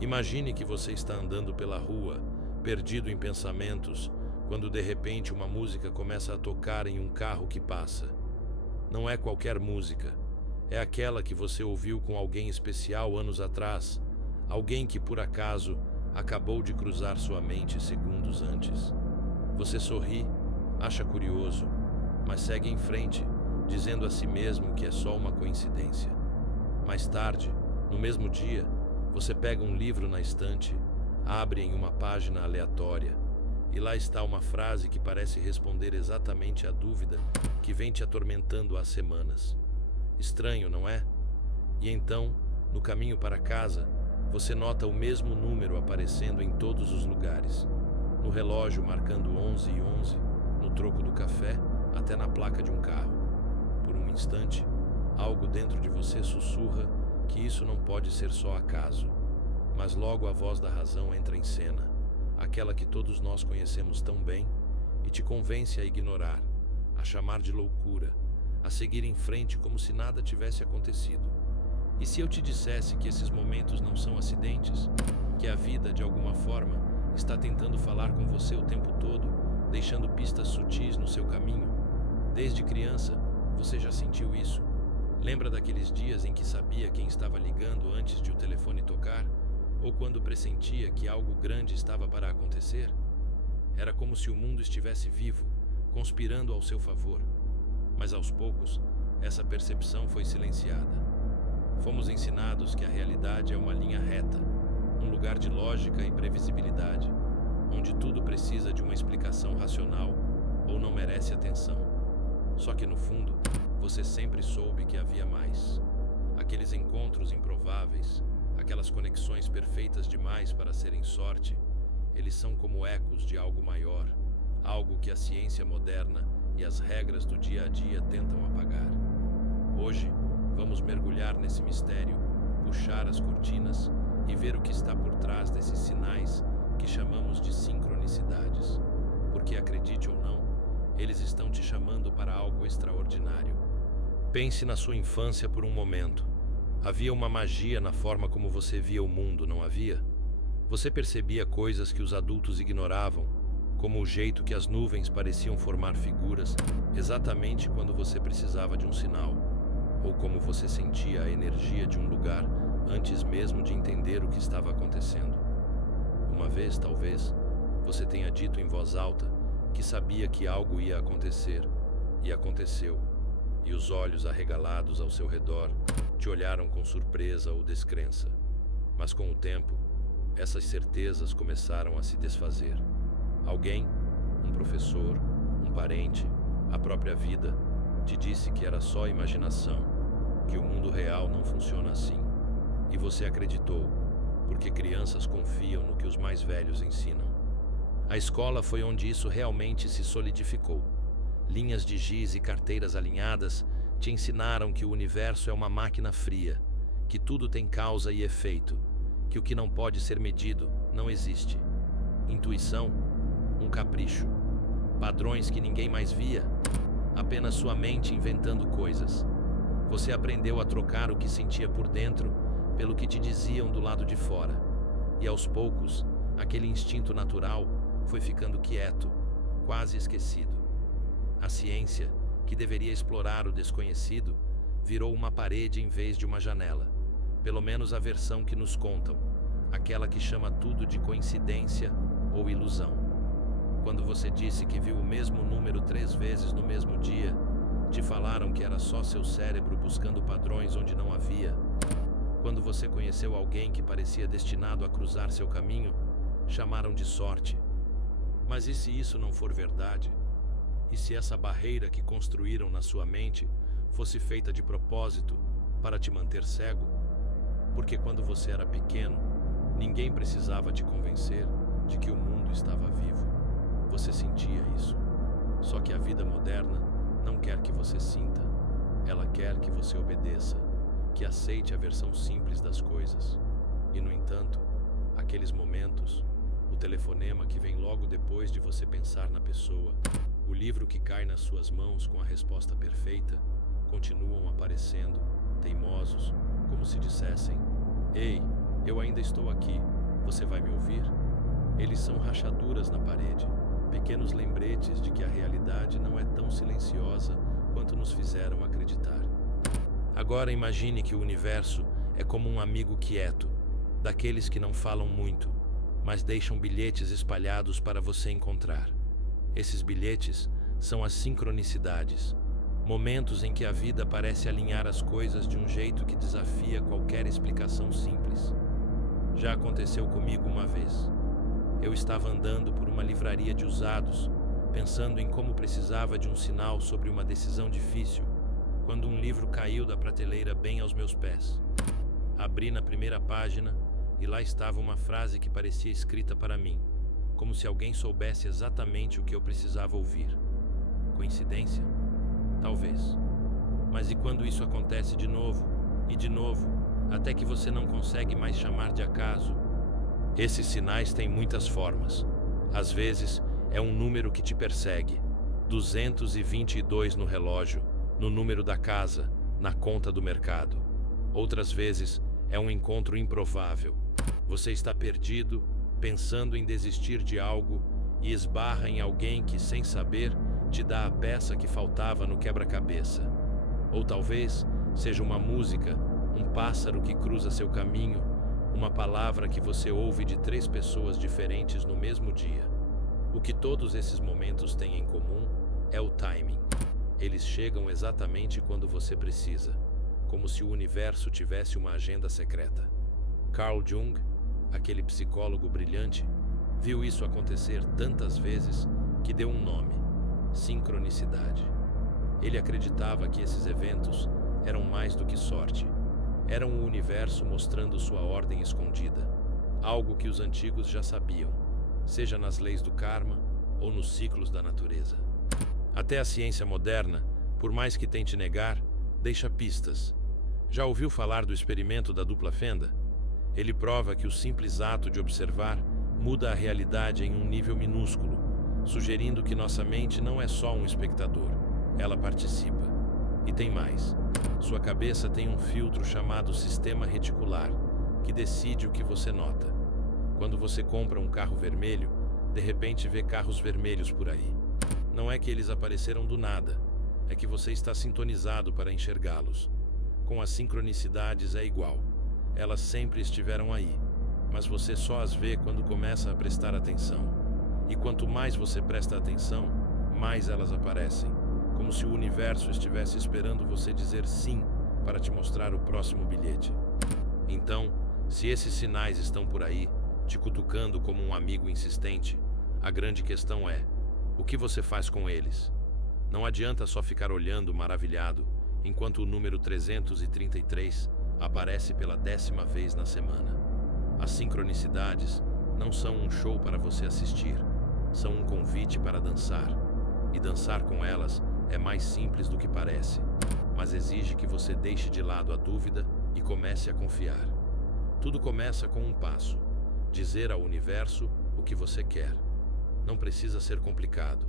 Imagine que você está andando pela rua, perdido em pensamentos, quando de repente uma música começa a tocar em um carro que passa. Não é qualquer música, é aquela que você ouviu com alguém especial anos atrás, alguém que por acaso acabou de cruzar sua mente segundos antes. Você sorri, acha curioso, mas segue em frente, dizendo a si mesmo que é só uma coincidência. Mais tarde, no mesmo dia, você pega um livro na estante, abre em uma página aleatória, e lá está uma frase que parece responder exatamente à dúvida que vem te atormentando há semanas. Estranho, não é? E então, no caminho para casa, você nota o mesmo número aparecendo em todos os lugares. No relógio marcando 11h11, no troco do café, até na placa de um carro. Por um instante, algo dentro de você sussurra que isso não pode ser só acaso. Mas logo a voz da razão entra em cena, aquela que todos nós conhecemos tão bem, e te convence a ignorar, a chamar de loucura, a seguir em frente como se nada tivesse acontecido. E se eu te dissesse que esses momentos não são acidentes, que a vida, de alguma forma, está tentando falar com você o tempo todo, deixando pistas sutis no seu caminho? Desde criança, você já sentiu isso? Lembra daqueles dias em que sabia quem estava ligando antes de o telefone tocar? Ou quando pressentia que algo grande estava para acontecer? Era como se o mundo estivesse vivo, conspirando ao seu favor. Mas aos poucos, essa percepção foi silenciada. Fomos ensinados que a realidade é uma linha reta, um lugar de lógica e previsibilidade, onde tudo precisa de uma explicação racional ou não merece atenção. Só que no fundo, você sempre soube que havia mais. Aqueles encontros improváveis, aquelas conexões perfeitas demais para serem sorte, eles são como ecos de algo maior, algo que a ciência moderna e as regras do dia a dia tentam apagar. Hoje, vamos mergulhar nesse mistério, puxar as cortinas e ver o que está por trás desses sinais que chamamos de sincronicidades. Porque, acredite ou não, eles estão te chamando para algo extraordinário. Pense na sua infância por um momento. Havia uma magia na forma como você via o mundo, não havia? Você percebia coisas que os adultos ignoravam, como o jeito que as nuvens pareciam formar figuras exatamente quando você precisava de um sinal, ou como você sentia a energia de um lugar antes mesmo de entender o que estava acontecendo. Uma vez, talvez, você tenha dito em voz alta que sabia que algo ia acontecer, e aconteceu, e os olhos arregalados ao seu redor te olharam com surpresa ou descrença. Mas com o tempo, essas certezas começaram a se desfazer. Alguém, um professor, um parente, a própria vida, te disse que era só imaginação, que o mundo real não funciona assim. E você acreditou, porque crianças confiam no que os mais velhos ensinam. A escola foi onde isso realmente se solidificou. Linhas de giz e carteiras alinhadas te ensinaram que o universo é uma máquina fria, que tudo tem causa e efeito, que o que não pode ser medido não existe. Intuição, um capricho. Padrões que ninguém mais via, apenas sua mente inventando coisas. Você aprendeu a trocar o que sentia por dentro pelo que te diziam do lado de fora. E aos poucos, aquele instinto natural foi ficando quieto, quase esquecido. A ciência, que deveria explorar o desconhecido, virou uma parede em vez de uma janela. Pelo menos a versão que nos contam, aquela que chama tudo de coincidência ou ilusão. Quando você disse que viu o mesmo número 3 vezes no mesmo dia, te falaram que era só seu cérebro buscando padrões onde não havia. Quando você conheceu alguém que parecia destinado a cruzar seu caminho, chamaram de sorte. Mas e se isso não for verdade? E se essa barreira que construíram na sua mente fosse feita de propósito para te manter cego? Porque quando você era pequeno, ninguém precisava te convencer de que o mundo estava vivo. Você sentia isso. Só que a vida moderna não quer que você sinta. Ela quer que você obedeça, que aceite a versão simples das coisas. E, no entanto, aqueles momentos, o telefonema que vem logo depois de você pensar na pessoa, o livro que cai nas suas mãos com a resposta perfeita, continuam aparecendo, teimosos, como se dissessem: "Ei, Eu ainda estou aqui. Você vai me ouvir? Eles são rachaduras na parede, pequenos lembretes de que a realidade não é tão silenciosa quanto nos fizeram acreditar. Agora imagine que o universo é como um amigo quieto, daqueles que não falam muito, mas deixam bilhetes espalhados para você encontrar. Esses bilhetes são as sincronicidades, momentos em que a vida parece alinhar as coisas de um jeito que desafia qualquer explicação simples. Já aconteceu comigo uma vez. Eu estava andando por uma livraria de usados, pensando em como precisava de um sinal sobre uma decisão difícil, quando um livro caiu da prateleira bem aos meus pés. Abri na primeira página e lá estava uma frase que parecia escrita para mim, como se alguém soubesse exatamente o que eu precisava ouvir. Coincidência? Talvez. Mas e quando isso acontece de novo, e de novo, até que você não consegue mais chamar de acaso? Esses sinais têm muitas formas. Às vezes, é um número que te persegue. 222 no relógio, no número da casa, na conta do mercado. Outras vezes, é um encontro improvável. Você está perdido, pensando em desistir de algo e esbarra em alguém que, sem saber, te dá a peça que faltava no quebra-cabeça. Ou talvez seja uma música, um pássaro que cruza seu caminho, uma palavra que você ouve de 3 pessoas diferentes no mesmo dia. O que todos esses momentos têm em comum é o timing. Eles chegam exatamente quando você precisa, como se o universo tivesse uma agenda secreta. Carl Jung, aquele psicólogo brilhante, viu isso acontecer tantas vezes que deu um nome: sincronicidade. Ele acreditava que esses eventos eram mais do que sorte. Eram o universo mostrando sua ordem escondida, algo que os antigos já sabiam, seja nas leis do karma ou nos ciclos da natureza. Até a ciência moderna, por mais que tente negar, deixa pistas. Já ouviu falar do experimento da dupla fenda? Ele prova que o simples ato de observar muda a realidade em um nível minúsculo, sugerindo que nossa mente não é só um espectador, ela participa. E tem mais. Sua cabeça tem um filtro chamado sistema reticular, que decide o que você nota. Quando você compra um carro vermelho, de repente vê carros vermelhos por aí. Não é que eles apareceram do nada, é que você está sintonizado para enxergá-los. Com as sincronicidades é igual. Elas sempre estiveram aí, mas você só as vê quando começa a prestar atenção. E quanto mais você presta atenção, mais elas aparecem, como se o universo estivesse esperando você dizer sim para te mostrar o próximo bilhete. Então, se esses sinais estão por aí, te cutucando como um amigo insistente, a grande questão é: o que você faz com eles? Não adianta só ficar olhando maravilhado, enquanto o número 333 aparece pela 10ª vez na semana. As sincronicidades não são um show para você assistir, são um convite para dançar. E dançar com elas é mais simples do que parece, mas exige que você deixe de lado a dúvida e comece a confiar. Tudo começa com um passo: dizer ao universo o que você quer. Não precisa ser complicado.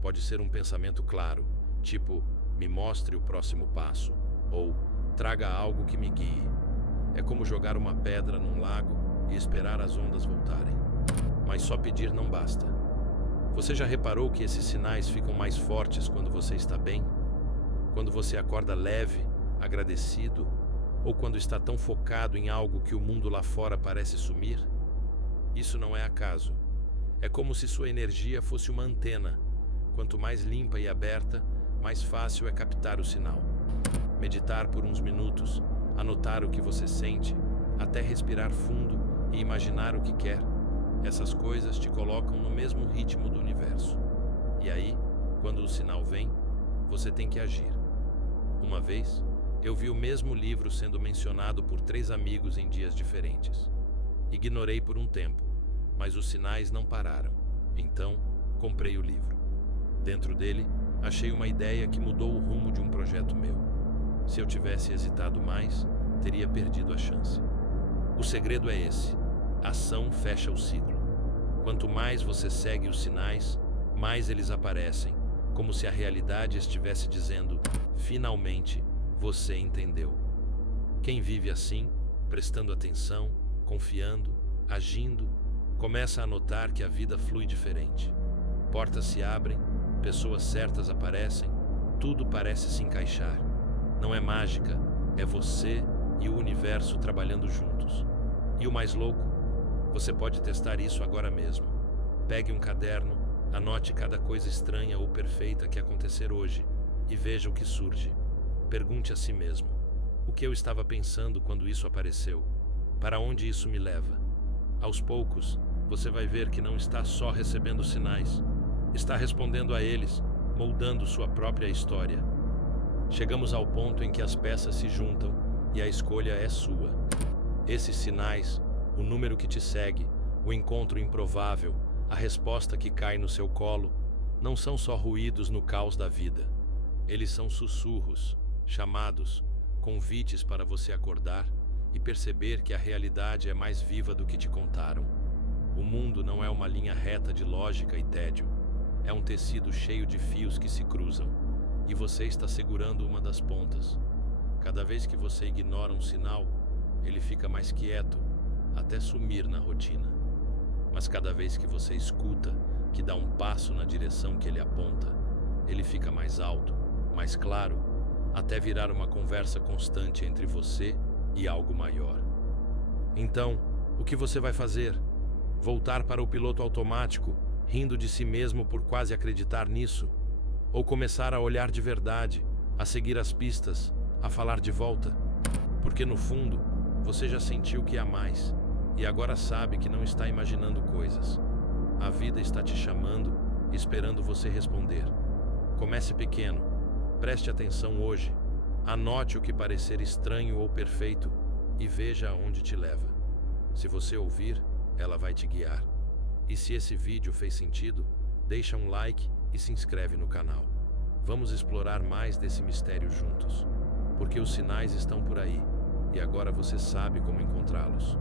Pode ser um pensamento claro, tipo: me mostre o próximo passo, ou traga algo que me guie. É como jogar uma pedra num lago e esperar as ondas voltarem. Mas só pedir não basta. Você já reparou que esses sinais ficam mais fortes quando você está bem? Quando você acorda leve, agradecido, ou quando está tão focado em algo que o mundo lá fora parece sumir? Isso não é acaso. É como se sua energia fosse uma antena. Quanto mais limpa e aberta, mais fácil é captar o sinal. Meditar por uns minutos, anotar o que você sente, até respirar fundo e imaginar o que quer. Essas coisas te colocam no mesmo ritmo do universo. E aí, quando o sinal vem, você tem que agir. Uma vez, eu vi o mesmo livro sendo mencionado por 3 amigos em dias diferentes. Ignorei por um tempo, mas os sinais não pararam. Então, comprei o livro. Dentro dele, achei uma ideia que mudou o rumo de um projeto meu. Se eu tivesse hesitado mais, teria perdido a chance. O segredo é esse: ação fecha o ciclo. Quanto mais você segue os sinais, mais eles aparecem, como se a realidade estivesse dizendo: finalmente você entendeu. Quem vive assim, prestando atenção, confiando, agindo, começa a notar que a vida flui diferente. Portas se abrem, pessoas certas aparecem, tudo parece se encaixar. Não é mágica, é você e o universo trabalhando juntos. E o mais louco, você pode testar isso agora mesmo. Pegue um caderno, anote cada coisa estranha ou perfeita que acontecer hoje e veja o que surge. Pergunte a si mesmo: o que eu estava pensando quando isso apareceu? Para onde isso me leva? Aos poucos, você vai ver que não está só recebendo sinais, está respondendo a eles, moldando sua própria história. Chegamos ao ponto em que as peças se juntam e a escolha é sua. Esses sinais, o número que te segue, o encontro improvável, a resposta que cai no seu colo, não são só ruídos no caos da vida. Eles são sussurros, chamados, convites para você acordar e perceber que a realidade é mais viva do que te contaram. O mundo não é uma linha reta de lógica e tédio. É um tecido cheio de fios que se cruzam, e você está segurando uma das pontas. Cada vez que você ignora um sinal, ele fica mais quieto, até sumir na rotina. Mas cada vez que você escuta, que dá um passo na direção que ele aponta, ele fica mais alto, mais claro, até virar uma conversa constante entre você e algo maior. Então, o que você vai fazer? Voltar para o piloto automático, rindo de si mesmo por quase acreditar nisso? Ou começar a olhar de verdade, a seguir as pistas, a falar de volta? Porque no fundo, você já sentiu que há mais, e agora sabe que não está imaginando coisas. A vida está te chamando, esperando você responder. Comece pequeno, preste atenção hoje, anote o que parecer estranho ou perfeito e veja aonde te leva. Se você ouvir, ela vai te guiar. E se esse vídeo fez sentido, deixa um like e se inscreve no canal. Vamos explorar mais desse mistério juntos, porque os sinais estão por aí, e agora você sabe como encontrá-los.